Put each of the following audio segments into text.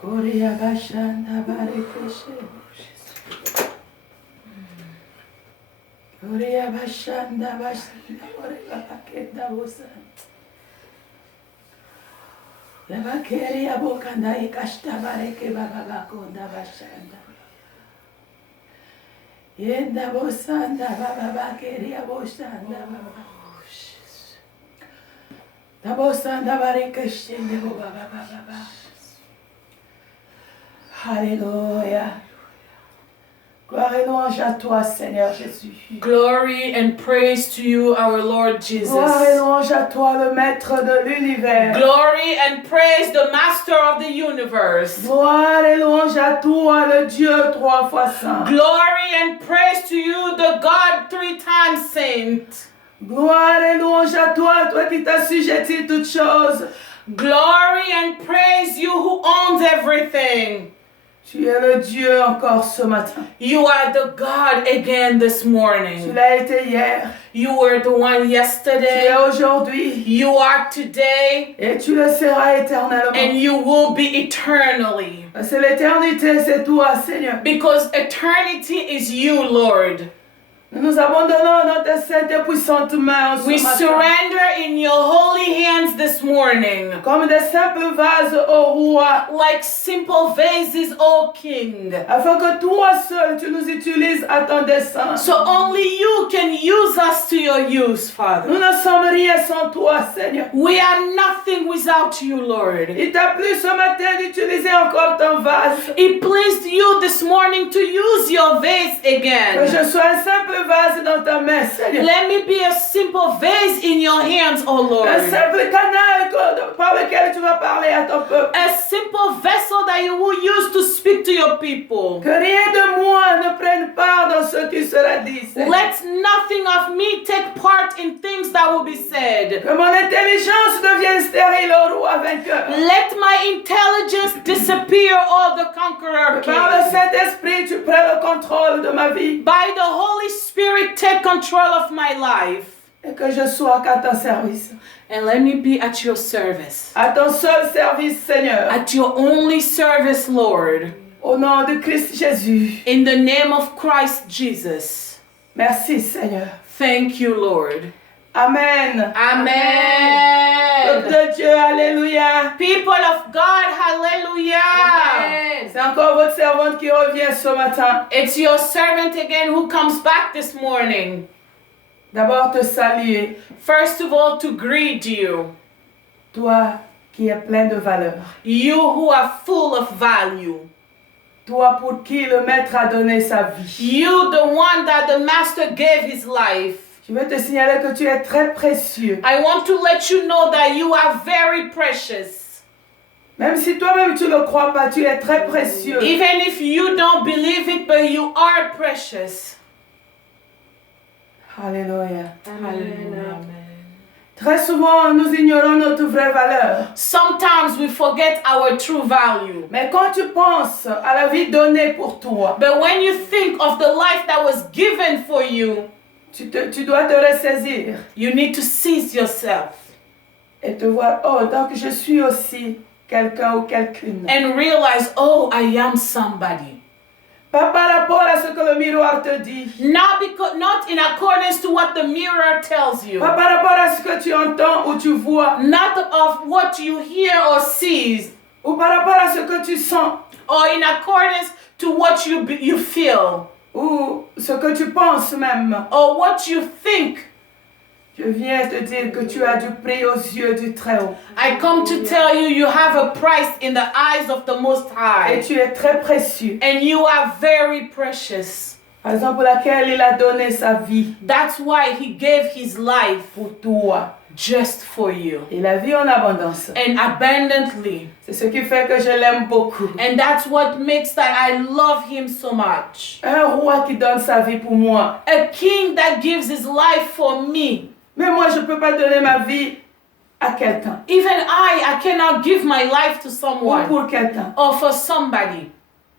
Korea bashanda barekeshe. Korea bashanda boreka bakenda bosa. Lebakeria bokanda ikashta bareke baba bakonda bashanda. Yenda bosanda baba bakeria boshanda baba. Tabosanda barekeshe bo baba baba. Alléluia. Gloire et louange à toi, Seigneur Jésus. Glory and praise to you, our Lord Jesus. Gloire et louange à toi, le maître de l'univers. Glory and praise the master of the universe. Gloire et louange à toi, le Dieu 3 fois saint. Glory and praise to you, the God 3 times saint. Gloire et louange à toi, toi qui t'assujettis toutes choses. Glory and praise you who owns everything. Tu es le Dieu encore ce matin. You are the God again this Tu morning. l'as été hier. You were the one Tu yesterday. es aujourd'hui. You are today. Et tu le seras éternellement. And you will be eternally. C'est l'éternité, c'est toi, Seigneur. Because eternity is you, Lord. Nous nous abandonnons dans ta sainte et puissante main ce We matin. surrender in your holy hands this morning. Comme des simples vases au roi. Like simple vases, O King. Afin que toi seul tu nous utilises à ton dessein. So only you can use us to your use, Father. Nous ne sommes rien sans toi, Seigneur. We are nothing without you, Lord. Il t'a plu ce matin d'utiliser encore ton vase. It pleased you this morning to use your vase Que again. je sois un simple vase dans ta main, Seigneur. Let me be a simple vase in your hands, O Un Lord. simple canal par lequel tu vas parler à ton peuple. A simple vessel that you will use to speak to your people. Que rien de moi ne prenne part dans ce qui sera dit, Seigneur. Let nothing of me take part in things that will be said. Que mon intelligence devienne stérile au roi vainqueur. Let my intelligence disappear, O the conqueror Par le King. Saint-Esprit, tu prends le contrôle de ma vie. By the Holy Spirit, take control of my life. Et que je sois qu'à ton service. And let me be at your service. À ton seul service, Seigneur. At your only service, Lord. Au nom de Christ Jésus. In the name of Christ Jesus. Merci, Seigneur. Thank you, Lord. Amen. Amen. Peuple de Dieu, alléluia. People of God, hallelujah. C'est encore votre servante qui revient ce matin. It's your servant again who comes back this morning. D'abord te saluer. First of all, to greet you. Toi qui es plein de valeur. You who are full of value. Toi pour qui le Maître a donné sa vie. You, the one that the Master gave his life. Je veux te signaler que tu es très précieux. I want to let you know that you are very precious. Même si toi-même tu ne le crois pas, tu es très précieux. Even if you don't believe it, but you are precious. Alléluia. Hallelujah. Très souvent, nous ignorons notre vraie valeur. Sometimes we forget our true value. Mais quand tu penses à la vie donnée pour toi, But when you think of the life that was given for you, tu dois te ressaisir you need to seize yourself et te voir, oh, donc je suis aussi quelqu'un ou quelqu'une. and realize, oh, I am somebody. Pas par rapport à ce que le miroir te dit. Not in accordance to what the mirror tells you. Pas par rapport à ce que tu entends ou tu vois. Not of what you hear or see. Ou par rapport à ce que tu sens. Or in accordance to what you feel. Ou ce que tu penses même. Or what you think. Je viens te dire que tu as du prix aux yeux du Très-Haut. I come to tell you, you have a price in the eyes of the Most Et High. tu es très précieux. And you are very precious. Raison pour laquelle il a donné sa vie That's why he gave his life pour toi. just for you. Et la vie en abondance. And abundantly. C'est ce qui fait que je l'aime beaucoup. And that's what makes that I love him so much. Un roi qui donne sa vie pour moi. A king that gives his life for me. Mais moi, je ne peux pas donner ma vie à quelqu'un. Even I cannot give my life to Ou someone pour quelqu'un. or for somebody.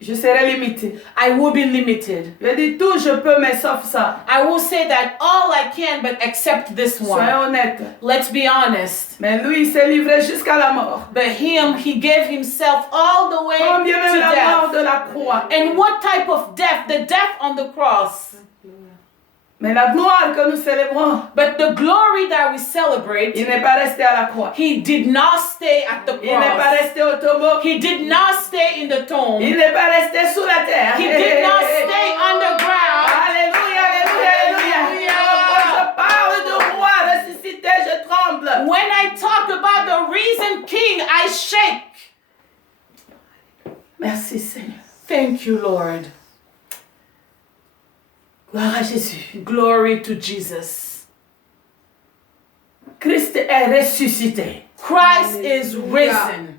je serai limité. I will be limited. Je dis tout, je peux, mais sauf ça. I will say that all I can, but except this one. Soyons honnêtes. Let's be honest. Mais lui, il s'est livré jusqu'à la mort. But him, he gave himself all the way Combien même to la mort death. de la croix. And what type of death? The death on the cross. Mais la gloire que nous célébrons, But the glory that we celebrate, il n'est pas resté à la croix. he did not stay at the Il n'est pas cross. resté au tombeau. He did not stay in the tomb. Il n'est pas resté sous la terre. He did not stay underground. Alléluia, alléluia, alléluia. Quand je parle de roi ressuscité, je tremble. When I talk about the risen king, I shake. Merci Seigneur. Thank you, Lord. Gloire à Jésus. Glory to Jesus. Christ est ressuscité. Christ is risen.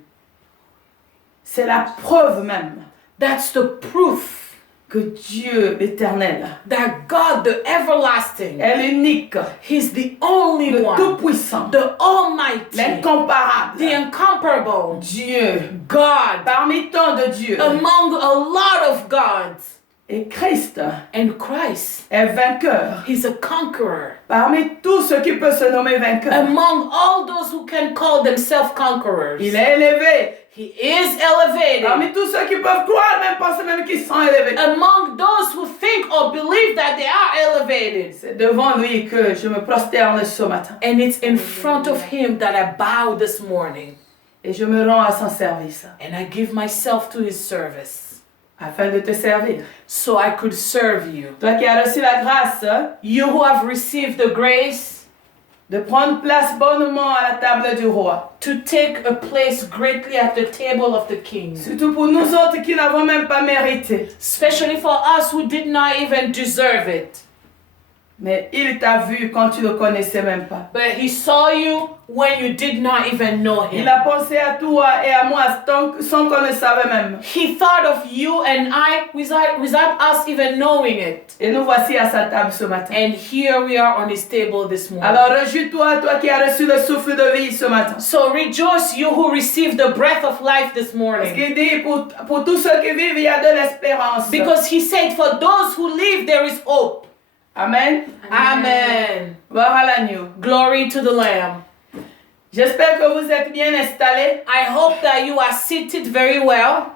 C'est la preuve même That's the proof que Dieu l'éternel that God, the everlasting, est l'unique, He's the only le one, tout-puissant, the almighty, l'incomparable the incomparable Dieu, God, parmi tant de dieux. among a lot of gods. Et Christ And Christ, est vainqueur He's a conqueror. parmi tous ceux qui peuvent se nommer vainqueurs. Among all those who can call themselves conquerors, Il est élevé He is elevated. parmi tous ceux qui peuvent croire, même penser même qu'ils sont élevés. Among those who think or believe that they are elevated. C'est devant lui que je me prosterne ce matin. And it's in front of Him that I bow this morning. Et je me rends à son service And I give myself to His service afin de te servir. so I could serve you. Toi qui as reçu la grâce You who have received the grace de prendre place bonnement à la table du roi. to take a place greatly at the table of the King. Surtout pour nous autres qui n'avons même pas mérité. Especially for us who did not even deserve it. Mais il t'a vu quand tu ne le connaissais même pas. But He saw you when you did not even know Il Him. a pensé à toi et à moi sans qu'on le savait même. He thought of you and I without us even knowing it. Et nous voici à sa table ce matin. And here we are on His table this morning. Alors réjouis-toi, toi qui as reçu le souffle de vie ce matin. So rejoice, you who received the breath of life this Parce morning. qu'il dit, pour tous ceux qui vivent, il y a de l'espérance. Because He said, for those who live, there is hope. Amen. Amen. Gloire à l'agneau. Glory to the Lamb. J'espère que vous êtes bien installés I hope that you are seated very well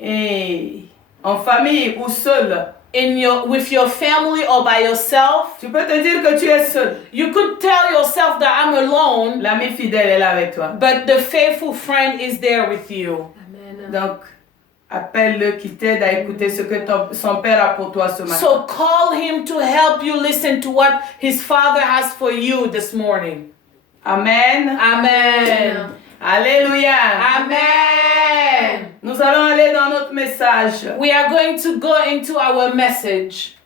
et en famille ou seul. with your family or by yourself. Tu peux te dire que tu es seul. You could tell yourself that I'm alone, L'ami fidèle est là avec toi. but the faithful friend is there with you. Donc, appelle-le qui t'aide à écouter ce que son père a pour toi ce matin. So call him to help you listen to what his Father has for you this morning. Amen. Amen. Alléluia. Amen. Nous allons aller dans notre message. We are going to go into our message.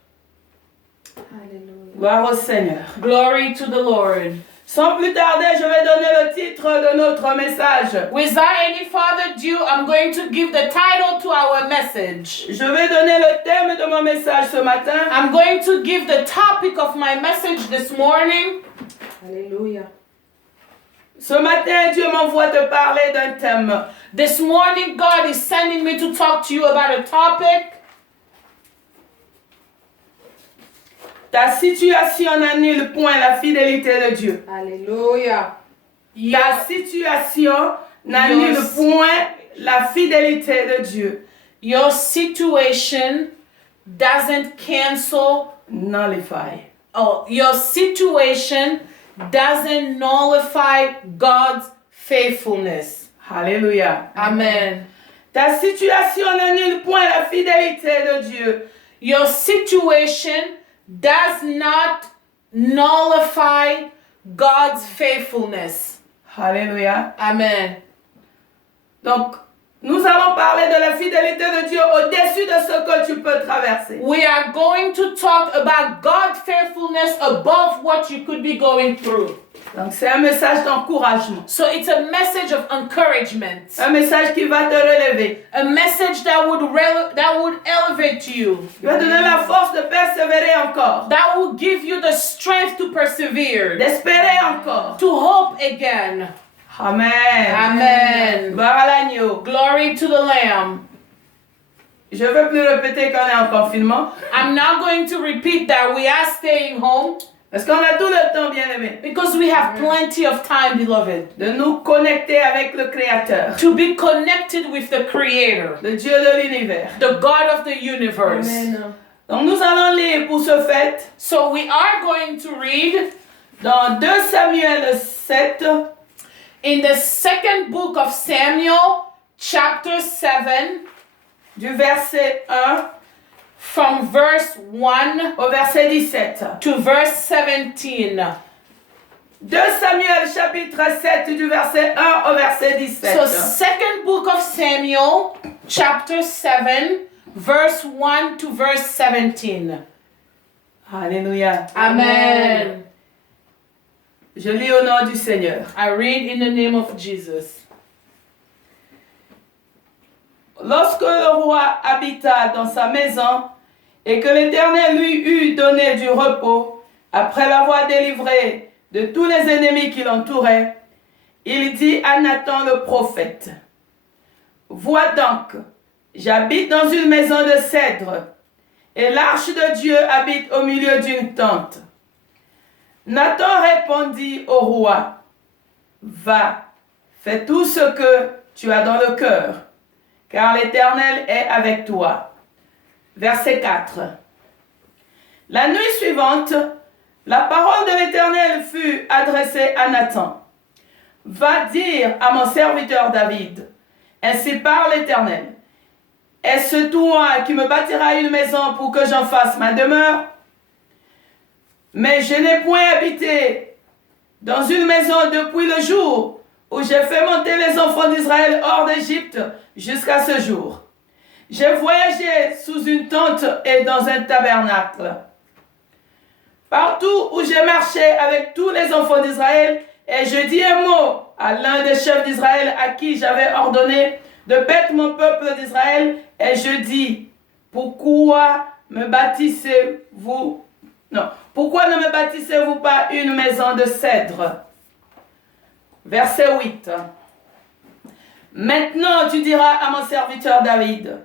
Gloire au Seigneur. Glory to the Lord. Sans plus tarder, je vais donner le titre de notre message. Without any further ado, I'm going to give the title to our message. Je vais donner le thème de mon message ce matin. I'm going to give the topic of my message this morning. Alléluia. Ce matin, Dieu m'envoie te parler d'un thème. This morning, God is sending me to talk to you about a topic. Ta situation n'annule point la fidélité de Dieu. Alléluia. Ta situation n'annule Yes. point la fidélité de Dieu. Your situation doesn't cancel. Nullify. Your situation doesn't nullify God's faithfulness. Alléluia. Amen. Ta situation n'annule point la fidélité de Dieu. Your situation does not nullify God's faithfulness. Alléluia. Amen. Donc, nous allons parler de la fidélité de Dieu au-dessus de ce que tu peux traverser. We are going to talk about God's faithfulness above what you could be going through. Donc, c'est un message d'encouragement. So it's a message of encouragement. Un message qui va te relever. A message that would elevate you. Qui va te donner la force de persévérer encore. That will give you the strength to persevere. D'espérer encore. To hope again. Amen. Amen. Gloire à l'agneau. Glory to the Lamb. Je ne veux plus répéter qu'on est en confinement. I'm not going to repeat that we are staying home Parce qu'on a tout le temps, bien aimé, because we have plenty of time, beloved, de nous connecter avec le Créateur, to be connected with the Creator, le Dieu de l'univers. the God of the universe. Amen. Donc nous allons lire pour ce fait So we are going to read dans 2 Samuel 7, in the second book of Samuel, chapter 7, du verset 1 from verse 1 au verset 17. to verse 17. 2 Samuel chapitre 7 du verset 1 au verset 17. So second book of Samuel, chapter 7, verse 1 to verse 17. Alléluia. Amen. Je lis au nom du Seigneur. I read in the name of Jesus. Lorsque le roi habita dans sa maison et que l'Éternel lui eut donné du repos, après l'avoir délivré de tous les ennemis qui l'entouraient, il dit à Nathan le prophète, « Vois donc, j'habite dans une maison de cèdre, et l'arche de Dieu habite au milieu d'une tente. » Nathan répondit au roi, « Va, fais tout ce que tu as dans le cœur, car l'Éternel est avec toi. » Verset 4. La nuit suivante, la parole de l'Éternel fut adressée à Nathan. « Va dire à mon serviteur David, ainsi parle l'Éternel. Est-ce toi qui me bâtiras une maison pour que j'en fasse ma demeure? Mais je n'ai point habité dans une maison depuis le jour où j'ai fait monter les enfants d'Israël hors d'Égypte jusqu'à ce jour. J'ai voyagé sous une tente et dans un tabernacle. Partout où j'ai marché avec tous les enfants d'Israël, et je dis un mot à l'un des chefs d'Israël à qui j'avais ordonné de paître mon peuple d'Israël, et je dis, pourquoi ne me bâtissez-vous pas une maison de cèdre? Verset 8. Maintenant tu diras à mon serviteur David,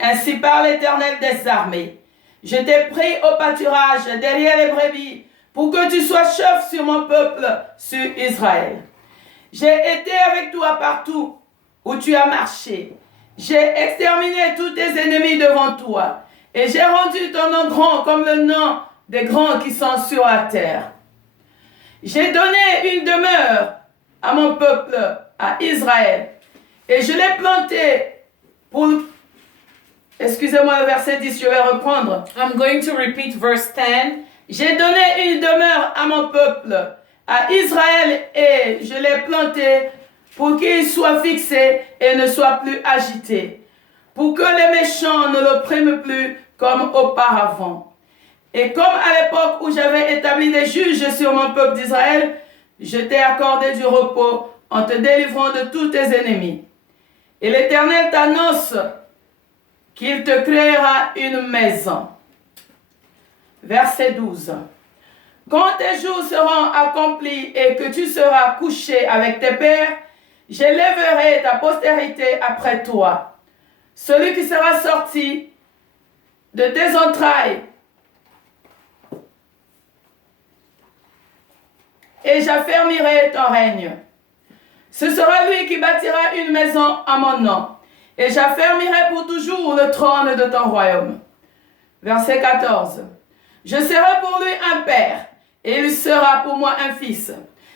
ainsi parle l'Éternel des armées, je t'ai pris au pâturage derrière les brebis pour que tu sois chef sur mon peuple, sur Israël. J'ai été avec toi partout où tu as marché. J'ai exterminé tous tes ennemis devant toi et j'ai rendu ton nom grand comme le nom des grands qui sont sur la terre. J'ai donné une demeure à mon peuple, à Israël, et je l'ai planté pour... Excusez-moi, le verset 10, je vais reprendre. I'm going to repeat verse 10. J'ai donné une demeure à mon peuple, à Israël, et je l'ai planté pour qu'il soit fixé et ne soit plus agité, pour que les méchants ne l'oppriment plus comme auparavant. Et comme à l'époque où j'avais établi des juges sur mon peuple d'Israël, je t'ai accordé du repos en te délivrant de tous tes ennemis. Et l'Éternel t'annonce qu'il te créera une maison. Verset 12. Quand tes jours seront accomplis et que tu seras couché avec tes pères, j'élèverai ta postérité après toi. Celui qui sera sorti de tes entrailles, et j'affermirai ton règne. Ce sera lui qui bâtira une maison à mon nom, et j'affermirai pour toujours le trône de ton royaume. Verset 14. Je serai pour lui un père, et il sera pour moi un fils.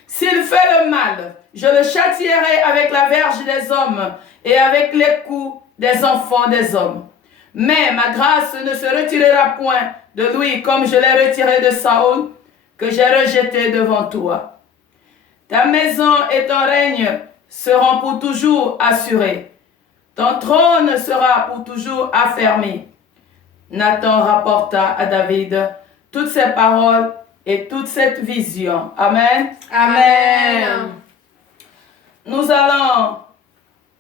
S'il fait le mal, je le châtierai avec la verge des hommes, et avec les coups des enfants des hommes. Mais ma grâce ne se retirera point de lui comme je l'ai retiré de Saül, que j'ai rejeté devant toi. Ta maison et ton règne seront pour toujours assurés. Ton trône sera pour toujours affermi. Nathan rapporta à David toutes ces paroles et toute cette vision. Amen. Amen. Nous allons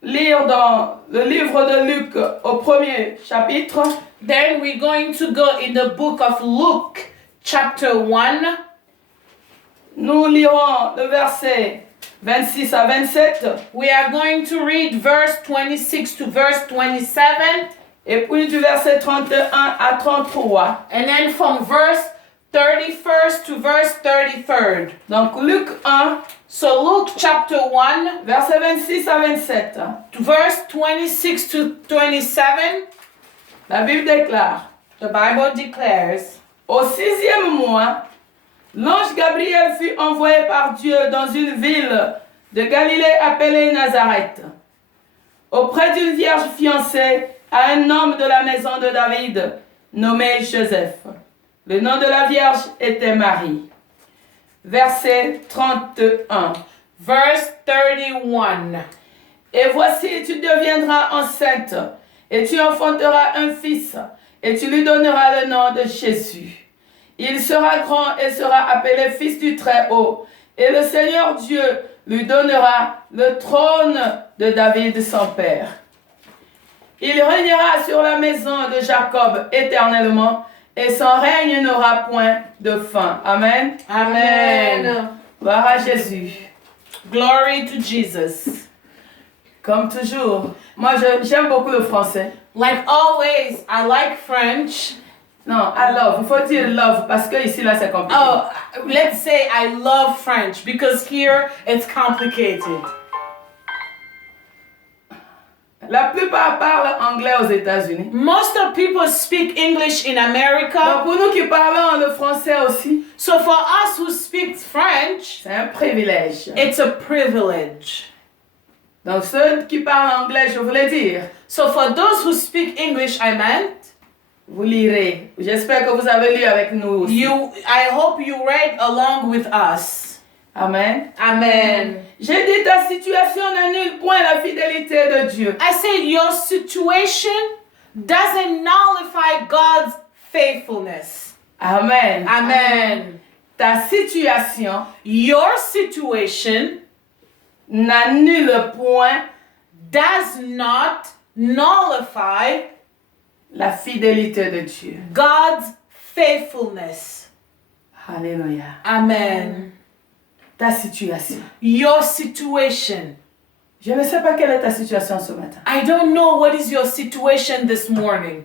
lire dans le livre de Luc au premier chapitre. Then we're going to go in the book of Luke, chapter 1. Nous lirons le verset 26 à 27. We are going to read verse 26 to verse 27. Et puis du verset 31 à 33. And then from verse 31st to verse 33rd. Donc Luc 1, So Luke chapter 1, verset 26 à 27. verse 26 to 27, La Bible déclare: the Bible declares, Au 6e mois, l'ange Gabriel fut envoyé par Dieu dans une ville de Galilée appelée Nazareth, auprès d'une vierge fiancée à un homme de la maison de David, nommé Joseph. Le nom de la vierge était Marie. Verset 31. verse 31. Et voici, tu deviendras enceinte, et tu enfanteras un fils, et tu lui donneras le nom de Jésus. Il sera grand et sera appelé fils du Très-Haut, et le Seigneur Dieu lui donnera le trône de David son père. Il régnera sur la maison de Jacob éternellement, et son règne n'aura point de fin. Amen. Amen. Gloire à Jésus. Glory to Jesus. Comme toujours, moi j'aime beaucoup le français. Like always, I like French. Non, I love. Il faut dire love parce que ici là c'est compliqué. Oh, let's say I love French because here it's complicated. La plupart parlent anglais aux États-Unis. Most of people speak English in Donc America. pour nous qui parlons le français aussi, So for us who speak French, c'est un privilège. it's a privilege. Donc ceux qui parlent anglais, je voulais dire, So for those who speak English, I meant, vous lirez. J'espère que vous avez lu avec nous aussi. I hope you read along with us. Amen. Amen. J'ai dit ta situation n'annule point la fidélité de Dieu. I said your situation doesn't nullify God's faithfulness. Amen. Amen. Ta situation Your situation n'annule point does not nullify la fidélité de Dieu. God's faithfulness. Alléluia. Amen. Ta situation. Your situation. Je ne sais pas quelle est ta situation ce matin. I don't know what is your situation this morning,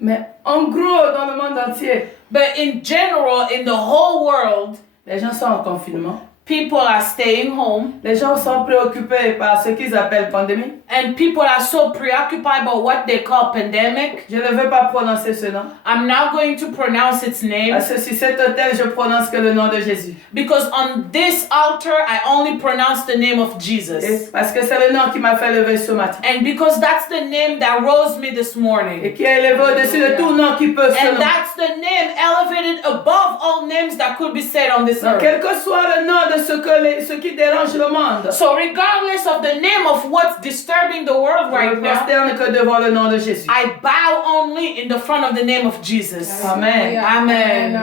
Mais en gros, dans le monde entier, but in general, in the whole world, les gens sont en confinement. people are staying home Les gens sont préoccupés par ce qu'ils appellent pandémie. and people are so preoccupied by what they call pandemic. Je ne veux pas prononcer ce nom. I'm not going to pronounce its name Parce que sur cet autel, je prononce que le nom de Jésus. because on this altar, I only pronounce the name of Et Jesus. parce que c'est le nom qui m'a fait lever ce matin. And because that's the name that rose me this Et morning. qui est élevé au-dessus de tout nom qui peut se And nommer. that's the name elevated above all names that could be said on this Donc, earth. quel que soit le nom de ce qui dérange le monde, So regardless of the name of what's disturbing the world je right ne now, prosterne que devant le nom de Jésus. I bow only in the front of the name of Jesus. Amen. Amen.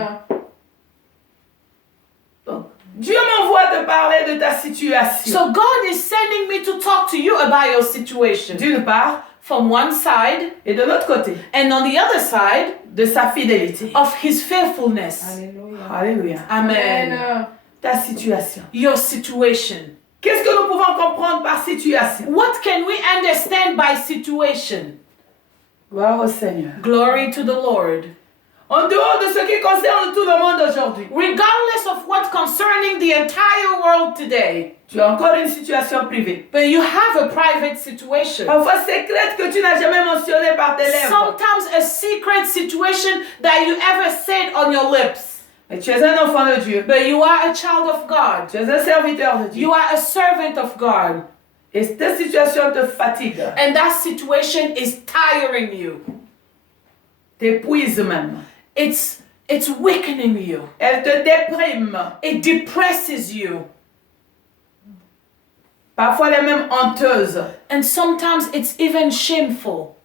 Donc, Dieu m'envoie te parler de ta situation. So God is sending me to talk to you about your situation. D'une part, From one side, et de l'autre côté, and on the other side, de sa fidélité. of His faithfulness. Alléluia. Alléluia. Amen. Ta situation. Your situation. Qu'est-ce que nous pouvons comprendre par situation? What can we understand by situation? Gloire au Seigneur. Glory to the Lord. En dehors de ce qui concerne tout le monde aujourd'hui, Regardless of what concerning the entire world today, tu as encore une situation privée. but you have a private situation. Parfois secrète que tu n'as jamais mentionnée par tes lèvres. Sometimes a secret situation that you ever said on your lips. Mais tu es un enfant de Dieu. But you are a child of God. Tu es un serviteur de Dieu. You are a servant of God. Et cette situation te fatigue. And that situation is tiring you. T'épuise même. It's weakening you. Elle te déprime. It depresses you. Parfois elle est même honteuse. And sometimes it's even shameful.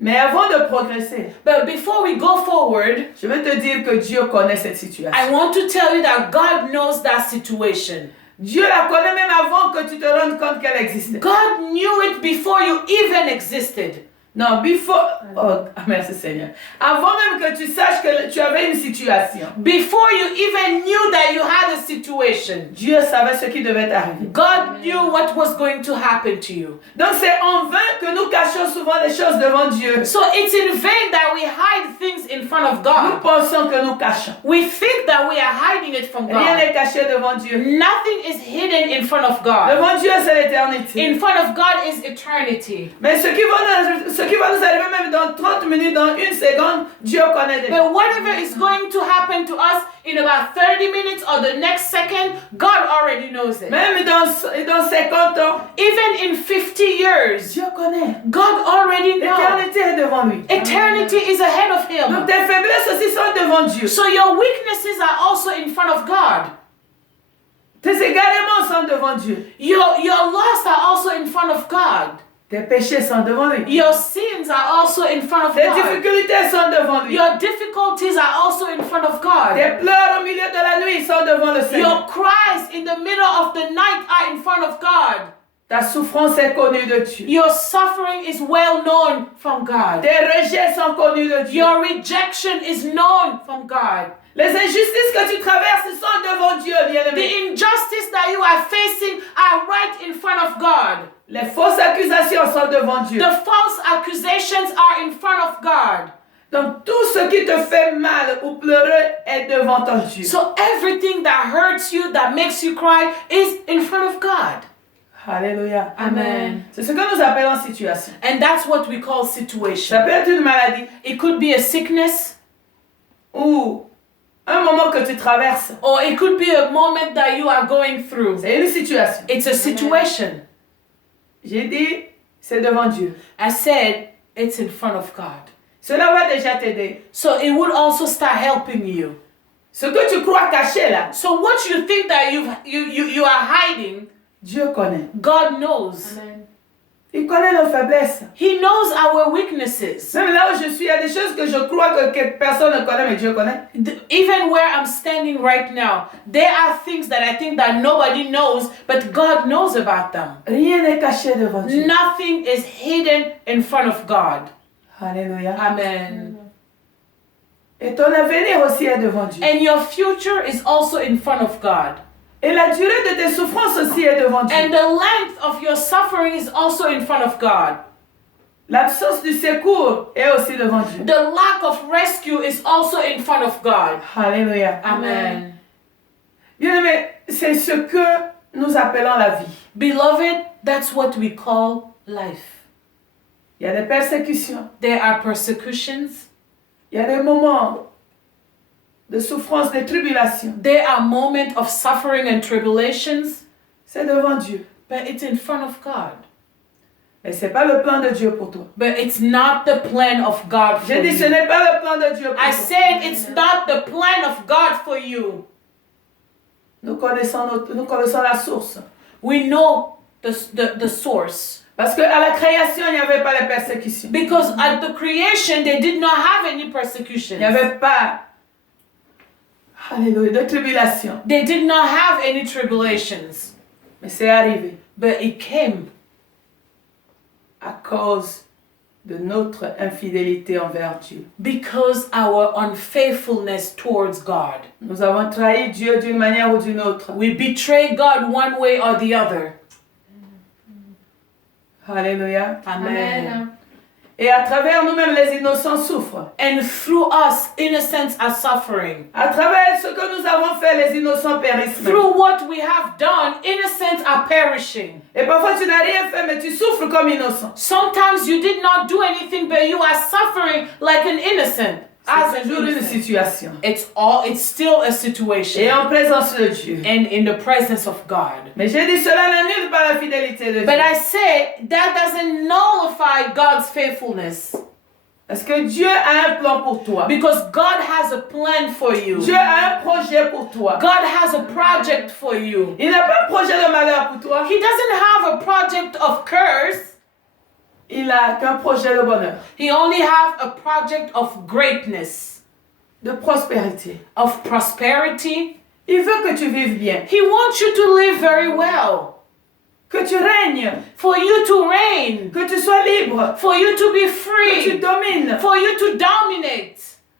Mais avant de progresser, But before we go forward, je veux te dire que Dieu connaît cette situation. I want to tell you that God knows that situation. Dieu la connaît même avant que tu te rendes compte qu'elle existait. God knew it before you even existed. Non, before. Oh, merci Seigneur. Avant même que tu saches que tu avais une situation, Before you even knew that you had a situation, Dieu savait ce qui devait arriver. God knew what was going to happen to you. Donc c'est en vain que nous cachons souvent les choses devant Dieu. So it's in vain that we hide things in front of Nous God. pensons que nous cachons. We think that we are hiding it from Rien God. n'est caché devant Dieu. Nothing is hidden in front of God. Devant Dieu, c'est l'éternité. In front of God is eternity. Mais ce qui va nous arriver même dans 30 minutes, dans une seconde, Dieu connaît déjà. But whatever is going to happen to us in about 30 minutes or the next second, God already knows it. Même dans 50 ans, Even in 50 years, Dieu connaît. God already knows. L'éternité est devant lui. Eternity is ahead of Donc Him. tes faiblesses aussi sont devant Dieu. So your weaknesses are also in front of God. Tes égarements sont devant Dieu. Your loss are also in front of God. Tes péchés sont devant lui. Your sins are also in front of Tes God. difficultés sont devant lui. Your difficulties are also in front of God. Tes pleurs au milieu de la nuit sont devant le Seigneur. Your cries in the middle of the night are in front of God. Ta souffrance est connue de Dieu. Your suffering is well known from God. Tes rejets sont connus de Dieu. Your rejection is known from God. Les injustices que tu traverses sont devant Dieu, bien-aimé. The injustice that you are facing are right in front of God. Les fausses accusations sont devant Dieu. The false accusations are in front of God. Donc tout ce qui te fait mal ou pleurer est devant ton Dieu. So everything that hurts you, that makes you cry, is in front of God. Alléluia. Amen. C'est ce que nous appelons situation. And that's what we call Ça situation. peut être une maladie It could be a sickness, ou un moment que tu traverses. or it could be a moment that you are going through. C'est une situation. It's a situation. J'ai dit, c'est devant Dieu. I said it's in front of God. Cela va déjà t'aider. So it would also start helping you. Ce que tu crois caché là, So what you think that you are hiding, Dieu connaît. God knows. Amen. Il connaît nos faiblesses. He knows our weaknesses. Même là où je suis, il y a des choses que je crois que personne ne connaît, mais Dieu connaît. Even where I'm standing right now, there are things that I think that nobody knows, but God knows about them. Rien n'est caché devant Dieu. Nothing is hidden in front of God. Alléluia. Amen. Et ton avenir aussi est devant Dieu. And your future is also in front of God. Et la durée de tes souffrances aussi est devant Dieu. And the length of your suffering is also in front of God. L'absence du secours est aussi devant Dieu. The lack of rescue is also in front of God. Alléluia. Amen. Bien-aimé, c'est ce que nous appelons la vie. Beloved, that's what we call life. Il y a des persécutions. There are persecutions. Il y a des moments de souffrance, de tribulation. There are moments of suffering and tribulations, C'est devant Dieu. but it's in front of God. Mais ce n'est pas le plan de Dieu pour toi. But it's not the plan of God for J'ai dit, ce you. n'est pas le plan de Dieu pour I toi. said it's not the plan of God for you. Nous connaissons la source. We know the source. Parce qu'à la création, il n'y avait pas les persécutions. Because at the creation, they did not have any Il n'y persecutions. avait pas, alléluia, de tribulation. They did not have any tribulations. Mais c'est arrivé But it came à cause de notre infidélité envers Dieu. because our unfaithfulness towards God. Nous avons trahi Dieu d'une manière ou d'une autre. We betray God one way or the other. Alléluia. Amen. Et à travers nous-mêmes, les innocents souffrent. And through us, innocents are suffering. À travers ce que nous avons fait, les innocents périssent. même. Through what we have done, innocents are perishing. Et parfois, tu n'as rien fait, mais tu souffres comme innocent. Sometimes you did not do anything, but you are suffering like an innocent. As C'est an toujours une innocent. situation. It's still a Et situation. en présence de Dieu. And in the presence of God. Mais j'ai dit, cela n'annule pas la fidélité de Dieu. But I said that doesn't nullify God's faithfulness. Parce que Dieu a un plan pour toi. Because God has a plan for you. Dieu a un projet pour toi. God has a project for you. Il n'a pas un projet de malheur pour toi. He doesn't have a project of curse. Il n'a qu'un projet de bonheur, He only have a project of greatness, de prospérité. of prosperity. Il veut que tu vives bien. He wants you to live very well. que tu règnes, for you to reign, que tu sois libre, for you to be que tu free, domines. for you to dominate.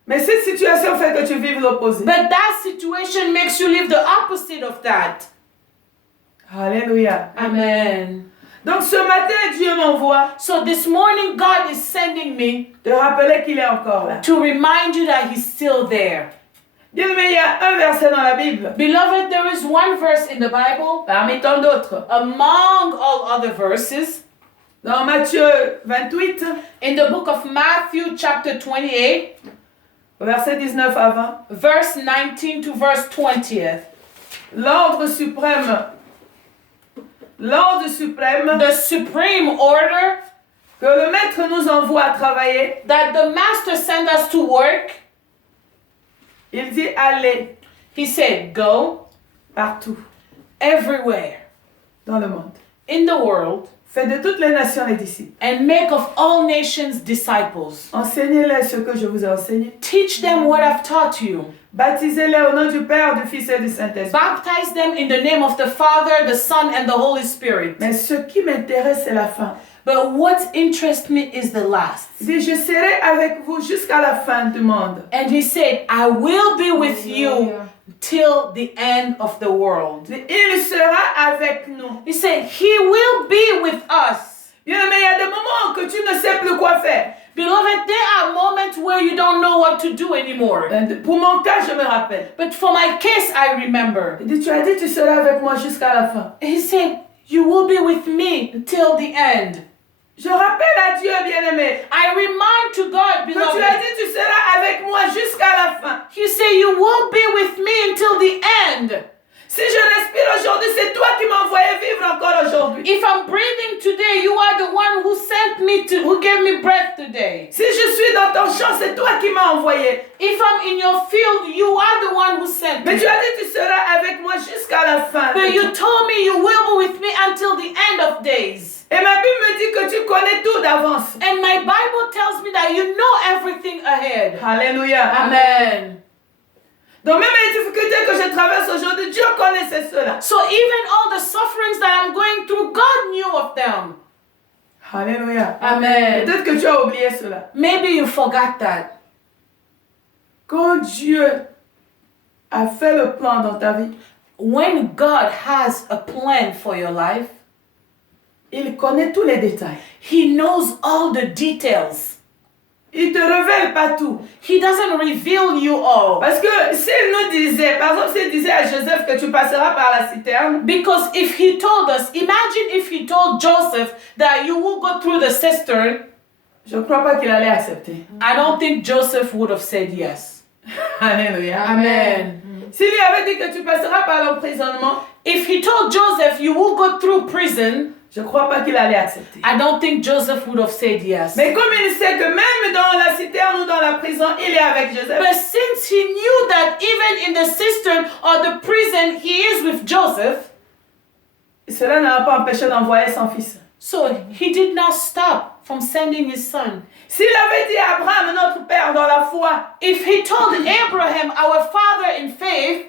Mais cette situation fait que tu vives l'opposé. But that situation makes you live the opposite of that. Alléluia. Amen. Donc ce matin, Dieu m'envoie So this morning, God is sending me te rappeler qu'il est encore là. to remind you that He's still there. Bien-aimé, il y a un verset dans la Bible, Beloved, there is one verse in the Bible, parmi tant d'autres. among all other verses, Dans Matthieu 28, in the book of Matthew, chapter 28, verset 19 à 20. verse 19 to verse 20th. L'ordre suprême, The supreme order que le maître nous envoie à travailler, that the master sent us to work, il dit allez he said, go partout everywhere dans le monde. in the world Faites de toutes les nations les disciples. and make of all nations disciples. Enseignez-les ce que je vous ai enseigné. Teach them what I've taught you. Baptisez-les au nom du Père, du Fils et du Saint-Esprit. Baptize them in the name of the Father, the Son, and the Holy Spirit. Mais ce qui m'intéresse, c'est la fin. But what interests me is the last. Il dit, je serai avec vous jusqu'à la fin du monde. And he said, I will be with you till the end of the world. Il sera avec nous. He said, He will be with us. Bien, mais il y a des moments que tu ne sais plus quoi faire. Beloved, there are moments where you don't know what to do anymore. Pour mon cas, je me rappelle. But for my case, I remember. Il dit, tu as dit, tu seras avec moi jusqu'à la fin. He said, You will be with me till the end. Je rappelle à Dieu, bien-aimé, I remind to God, que tu as beloved, dit, tu seras avec moi jusqu'à la fin. He said, You will be with me until the end. Si je respire aujourd'hui, c'est toi qui m'as envoyé vivre encore aujourd'hui. If I'm breathing today, you are the one who sent me to, who gave me breath today. Si je suis dans ton champ, c'est toi qui m'as envoyé. If I'm in your field, you are the one who sent Mais me. tu as dit, tu seras avec moi jusqu'à la fin. But you told me you will be with me until the end of days. Et ma Bible me dit que tu connais tout d'avance. And my Bible tells me that you know everything ahead. Alléluia. Amen. Donc même les difficultés que je traverse aujourd'hui, Dieu connaissait cela. So even all the sufferings that I'm going through, God knew of them. Alléluia. Amen. Peut-être que tu as oublié cela. Maybe you forgot that. Quand Dieu a fait le plan dans ta vie, When God has a plan for your life, il connaît tous les détails. He knows all the details. Il ne te révèle pas tout. He doesn't reveal you all. Parce que s'il nous disait, par exemple, s'il disait à Joseph que tu passeras par la citerne, Because if he told us, imagine if he told Joseph that you will go through the cistern, je ne crois pas qu'il allait accepter. I don't think Joseph would have said yes. Alléluia. Amen. S'il lui avait dit que tu passeras par l'emprisonnement, If he told Joseph you will go through prison, je ne crois pas qu'il allait accepter. I don't think Joseph would have said yes. Mais comme il sait que même dans la citerne ou dans la prison, il est avec Joseph, But since he knew that even in the cistern or the prison he is with Joseph, cela ne l'a pas empêché d'envoyer son fils. so he did not stop from sending his son. S'il avait dit à Abraham, notre père dans la foi, If he told Abraham, our father in faith,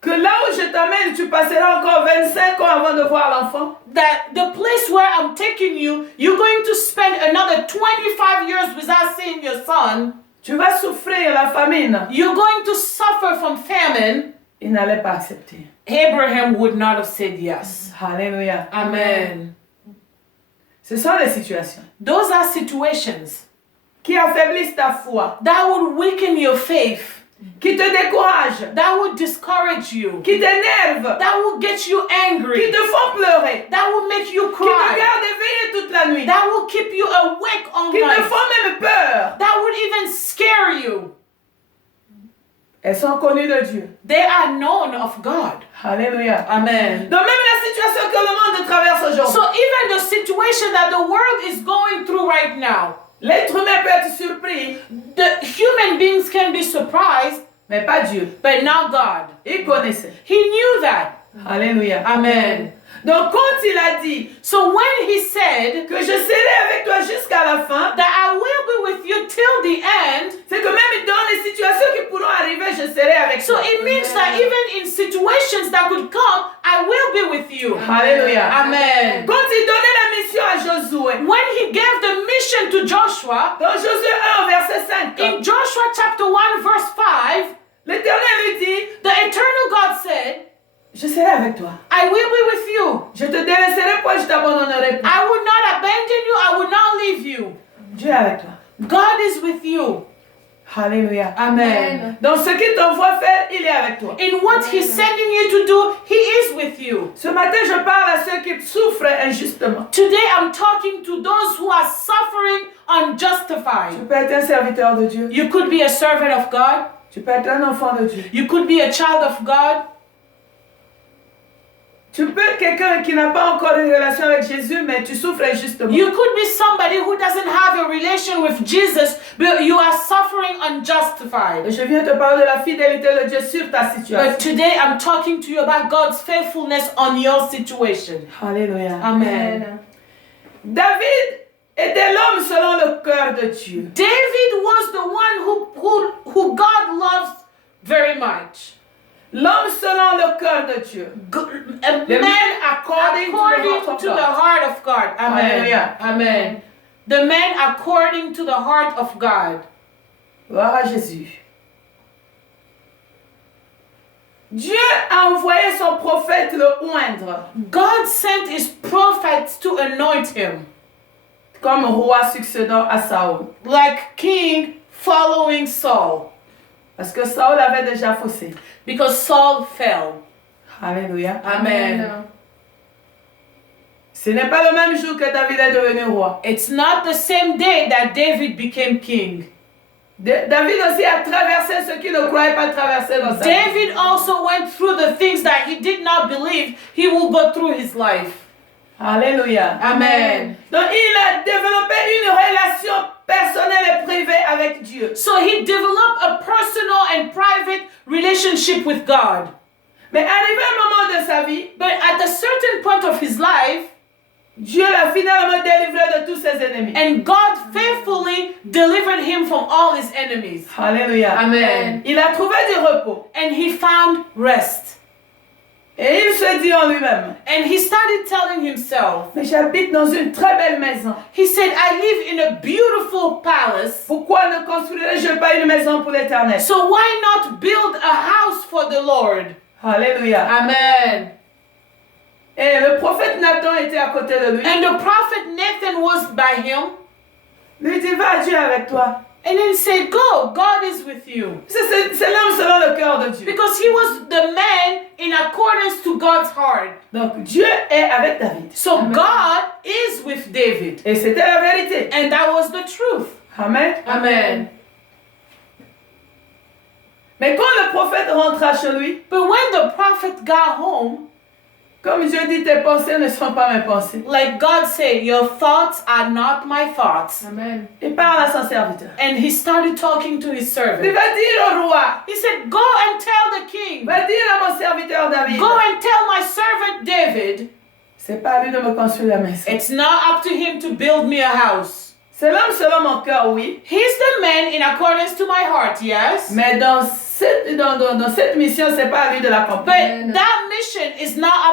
que là où je t'amène, tu passeras encore 25 ans avant de voir l'enfant, that the place where I'm taking you, you're going to spend another 25 years without seeing your son. tu vas souffrir la famine. You're going to suffer from famine. Il n'allait pas accepter. Abraham would not have said yes. Alléluia. Amen. Ce sont les situations Those are situations qui affaiblissent ta foi, that would weaken your faith, qui te découragent, that would discourage you, qui t'énervent, that would get you qui angry, te font pleurer, that would make you qui te cry, gardent éveillé toute la nuit, that will keep you awake all qui te night, font même peur. that would even scare you. Elles sont connues de Dieu. They are known of God. Alléluia. Amen. Donc même la situation que le monde traverse aujourd'hui, So even the situation that the world is going through right now, l'être humain peut être surpris, the human beings can be surprised, mais pas Dieu. but not God. Il connaissait. He knew that. Alléluia. Amen. Donc quand il a dit So when he said que je serai avec toi jusqu'à la fin, that I will be with you till the end, c'est que même dans les situations qui pourront arriver, je je serai avec So toi. it means that even in situations that could come, I will be with you. Alléluia. Amen. Quand il donnait la mission à Josué, When he gave the mission to Joshua, dans Josué 1, verset 5, in Joshua chapter 1 verse 5, l'Éternel lui dit, the eternal God said, je serai avec toi. I will be with you. Je te délaisserai pas, je t'abandonnerai pas. I will not abandon you. I will not leave you. Dieu est avec toi. God is with you. Alléluia. Amen. Dans ce qu'il t'envoie faire, il est avec toi. In what he's sending you to do, he is with you. Ce matin, je parle à ceux qui souffrent injustement. Today I'm talking to those who are suffering Tu unjustified. peux être un serviteur de Dieu. You could be a servant of God. Tu peux être un enfant de Dieu. You could be a child of God. Tu peux être quelqu'un qui n'a pas encore une relation avec Jésus, mais tu souffres injustement. You could be somebody who doesn't have a relation with Jesus, but you are suffering unjustified. Et je viens te parler de la fidélité de Dieu sur ta But situation. today I'm talking to you about God's faithfulness on your situation. Alléluia. Amen. David était l'homme selon le cœur de Dieu. David was the one who God loves very much. L'homme selon le cœur de Dieu. A The man according according to the heart of God. Amen. Hallelujah. Amen. The man according to the heart of God. Gloire à Jésus. Dieu a envoyé son prophète le oindre God sent his prophets to anoint him, comme roi succédant à Saül. like king following Saul, Parce que Saül avait déjà faussé. because Saul fell. Alléluia. Amen. Ce n'est pas le même jour que David est devenu roi. It's not the same day that David became king. David aussi a traversé ce qu'il ne croyait pas traverser dans sa vie. David also went through the things that he did not believe he will go through his life. Alléluia. Amen. Donc il a développé une relation personnelle et privée avec Dieu. So he developed a personal and private relationship with God. Mais arrivé un moment de sa vie, But at a certain point of his life, Dieu l'a finalement délivré de tous ses ennemis. and God faithfully delivered him from all his enemies. Alléluia. Amen. Il a trouvé du repos. And he found rest. Et il se dit en lui-même, And he started telling himself, mais j'habite dans une très belle maison. he said, I live in a beautiful palace. Pourquoi ne construirais-je pas une maison pour l'Éternel? So why not build a house for the Lord? Alléluia. Amen. Et le prophète Nathan était à côté de lui. And the prophet Nathan was by him. Lui dit, va, Dieu est avec toi. And then said, go, God is with you. C'est l'homme selon le cœur de Dieu. Because he was the man in accordance to God's heart. Donc Dieu est avec David. So God is with David. Et c'était la vérité. And that was the truth. Amen. Amen. Mais quand le prophète rentra chez lui, But when the prophet got home, comme Dieu dit, tes pensées ne sont pas mes pensées. like God said, your thoughts are not my thoughts. Amen. Il parle à son serviteur. And he started talking to his Il servant. va dire au roi, He said, go and tell the king. va dire à mon serviteur David, Go and tell my servant David, c'est pas à lui de me construire la maison. it's not up to him to build me a house. C'est l'homme selon mon cœur, oui. He's the man in accordance to my heart, yes. Mais dans cette mission, c'est pas à lui de l'accomplir. But that mission is not up